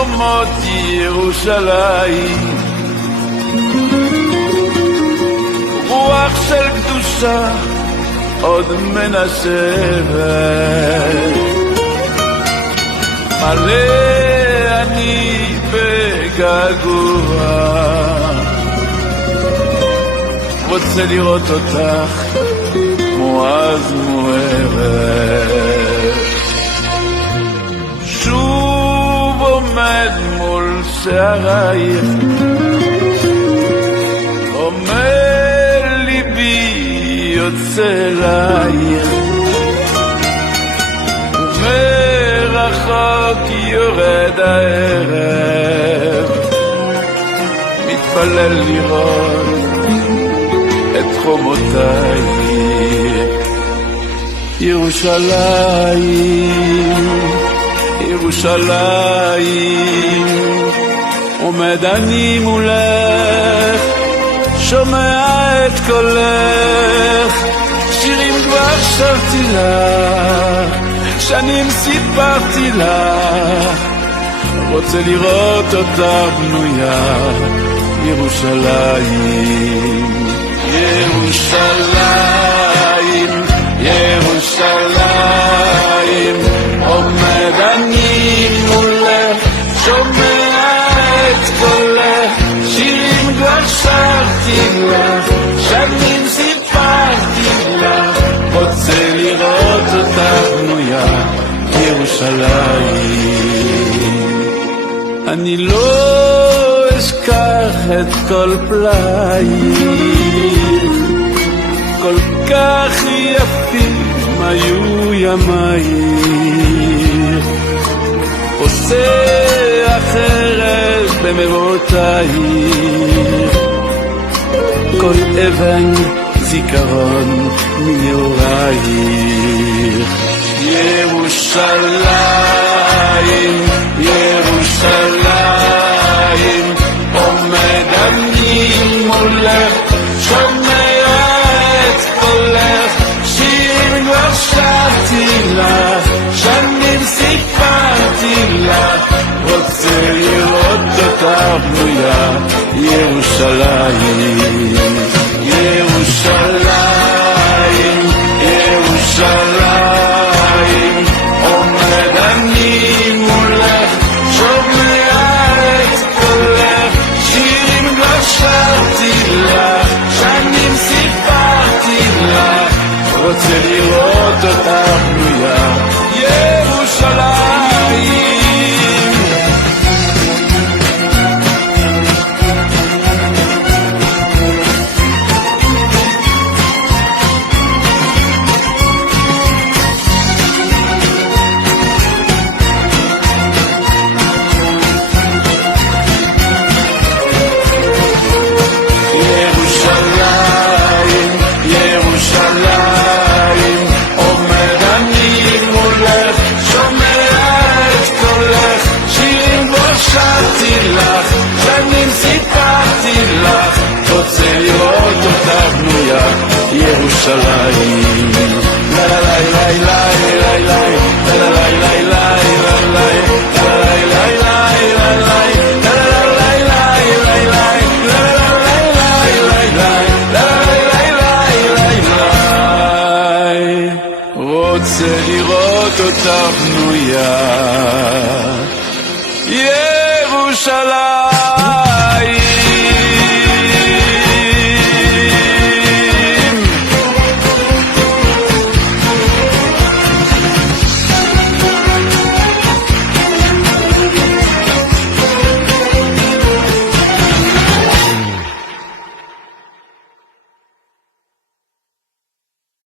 חומות ירושלים, רוח של קדושה עוד מנשבת, מלא אני בגעגוע, רוצה לראות אותך מועז מוארת. שוב עומד מול שערייך, אומר ליבי יוצא אלייך, ומרחוק יורד הערב, מתפלל לראות את חומותייך. ירושלים, ירושלים, עומד אני מולך, שומע את קולך, שירים כבר שרתי לך, שנים סיפרתי לך, רוצה לראות אותך בנויה. ירושלים, ירושלים, ירושלים, עומד אני מולך, שומע את קולך, שירים כבר שרתי לך, שנים סיפרתי לך, רוצה לראות אותך בנויה. ירושלים, אני לא אשכח את כל פלאים, כל כך יפים היו ימייך, עושה החרש במרותייך, כל אבן זיכרון מנעורייך. ירושלים, ירושלים, עומד אני מולך, שומע את קולך, שירים כבר שרתי לך, שנים סיפרתי לך, רוצה לראות אותך בנויה. ירושלים, ירושלים, ירושלים, עומד אני מולך, שומע את קולך, שירים כבר שרתי לך, שנים סיפרתי לך, רוצה לראות אותך בנויה. ירושלים, ירושלים, לה לה לה לה לה לה לה לה לה לה, רוצה לראות אותך בנויה. ירושלים.